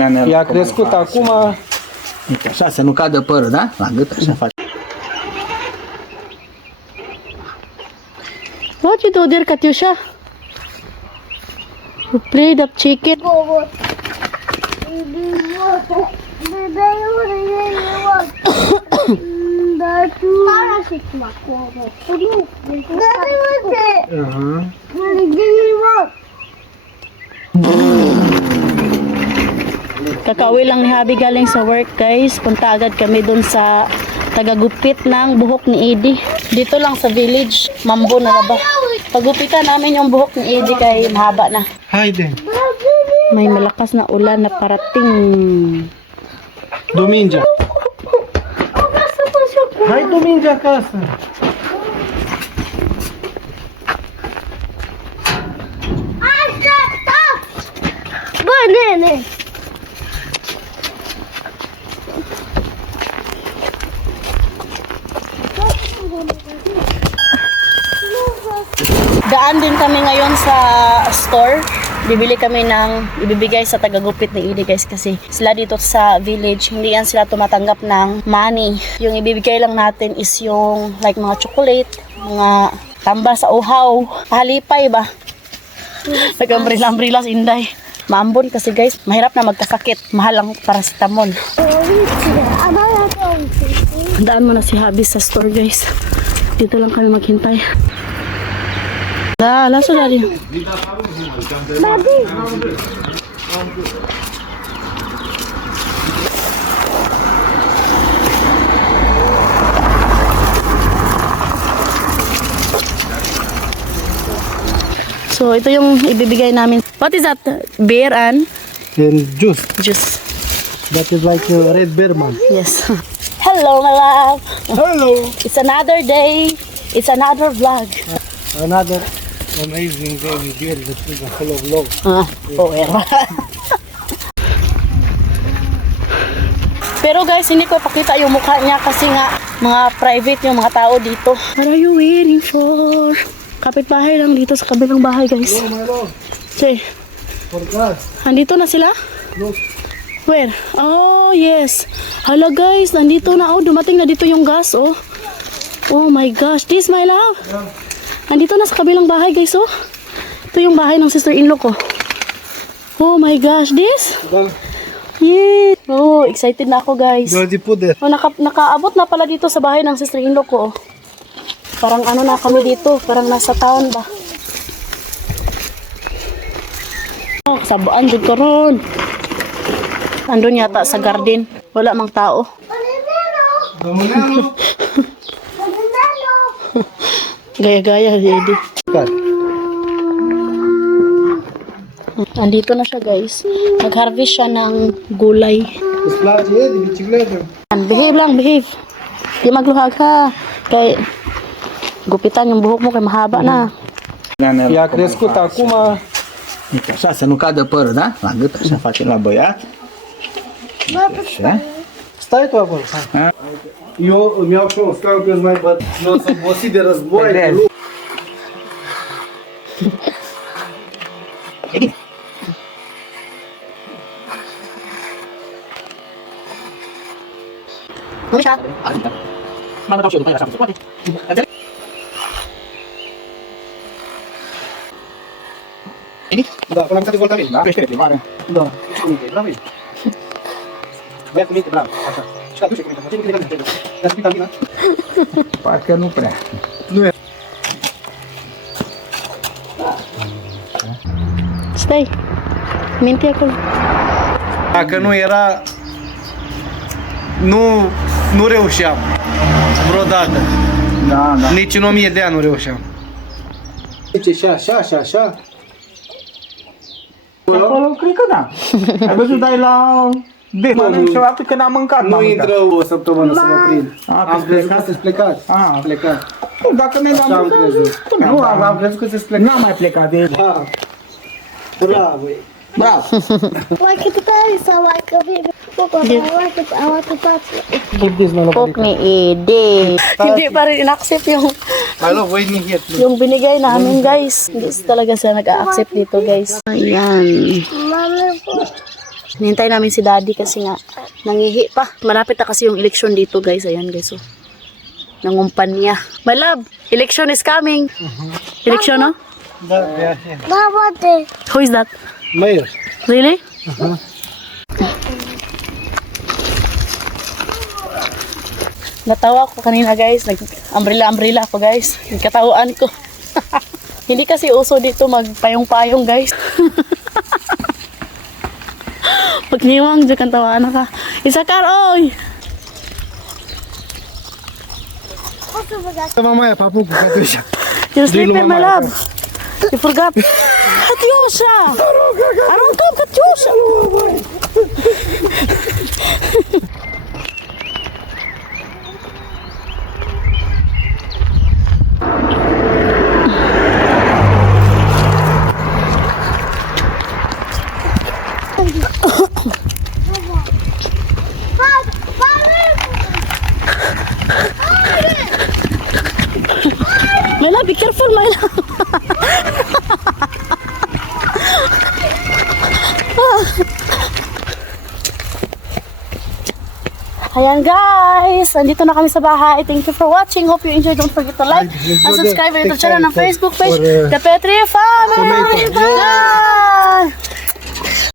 Ea crescut acum. Uite, așa, să nu cadă părul, da? La gât, așa faci. What you do there, Katyusha? You played up chicken. Kakauwi lang ni Habi galing sa work, guys. Punta agad kami dun sa tagagupit ng buhok ni Eddie. Dito lang sa village, Mambo na ba? Pagupitan namin yung buhok ni Eddie kay mahaba na. Haide. May malakas na ulan na parating. Dumingea. Hai dumingea acasă. Bă, nene! Daan din kami ngayon sa store. Bibili kami ng ibibigay sa tagagupit ni Eddie, guys, kasi sila dito sa village, hindi yan sila tumatanggap ng money. Yung ibibigay lang natin is yung like mga chocolate, mga tamba sa uhaw, pahalipay ba? Nag-umbrella-umbrella si Inday. Maambon kasi, guys, mahirap na magkasakit. Mahal ang paracetamol. Daan mo na si Habi sa store, guys. Dito lang kami maghintay. Lasa dari. So ito yung ibibigay namin. What is that? Beer and And juice. juice. That is like a red bear man. Yes. Hello, my love. Hello. It's another day. It's another vlog. Another amazing day with you. That is a hello vlog. Pero guys, hindi ko pakita yung mukha niya kasi nga mga private yung mga tao dito. What are you waiting for? Kapitbahay lang dito sa kabilang bahay, guys. Oh my lord. Say, For God. andito na sila? Look. Where? Oh, yes. Hala guys, nandito na. Oh, dumating na dito yung gas, oh. Oh my gosh, this my love. Andito na sa kabilang bahay, guys, oh. Ito yung bahay ng sister-in-law ko. Oh my gosh, this? Yeah. Oh, excited na ako, guys. You already put there. Oh, nakaabot na pala dito sa bahay ng sister-in-law ko, oh. Parang ano na kami dito, parang nasa town ba. Oh, kasabaan dyan ko ron. Andun yata sa garden. Wala mang tao. Gaya-gaya si Eddie. Andito na siya, guys. Nag-harvest siya ng gulay. Behave lang, behave. Di magluhag ha. Kay gupitan yung buhok mo kay mahaba na. Ea crescut acum. Uite, așa, să nu cadă părul, da? La gât, așa facem la băiat. Așa. Stai tu acolo. Eu îmi iau și un scaun că mai băt. Nu o să obosi de război. De lucru. Ano siya? Mă dau și eu după el, așa, poate. Înțelegi? Da, până am să dezvolta mine. Da, creștere primară. Da. Ce cuvinte? Bravo. Băiat cu minte, bravo. Așa. Și atunci cuvinte. Ce cuvinte? Dar spita vina? Parcă nu prea. Nu e. Stai. Minti acolo. Dacă nu era... Nu reușeam. Vreodată. Da, da. Nici în 1000 de ani nu reușeam. Zice și așa, și așa. Acolo, cred că da. Ai văzut, dai la... De mănânc și atât când am mâncat, Nu m-am mâncat. intră o săptămână să mă prind. Am crezut că plecat? să-ți plecați. Am plecat. Dacă mi Așa am crezut. Nu, am crezut că să-ți plecați. N-am mai plecat de aici. Da. Bravo. Bravo. Like it is, I like a baby. I want to touch it. Put this man Cook ni Eddie. Hindi pa rin in-accept yung I love waiting here. Please. yung binigay namin, guys. Hindi talaga sila nag-a-accept dito, guys. Ayan. Mommy, Nihintay namin si daddy kasi nga nangihi pa. Malapit na kasi yung election dito guys. Ayan guys. Oh. Nangumpan niya. My love, election is coming. Election, no? Mama, de. Who is that? Mayor. Really? Natawa ko kanina guys. Nag-umbrella ako guys. Nagkatawaan ko. Hindi kasi uso dito magpayong-payong guys. Pag niwang dyan kang tawaan ka. Isakar, oy! Mamaya, papug ko kato siya. You're sleeping, my love. You forgot. Katyusha! Arong Katyusha! My love, be careful, my love. Ayan guys, andito na kami sa bahay. Thank you for watching. Hope you enjoyed. Don't forget to like and subscribe to our channel ng Facebook page, The Petri Family. Bye!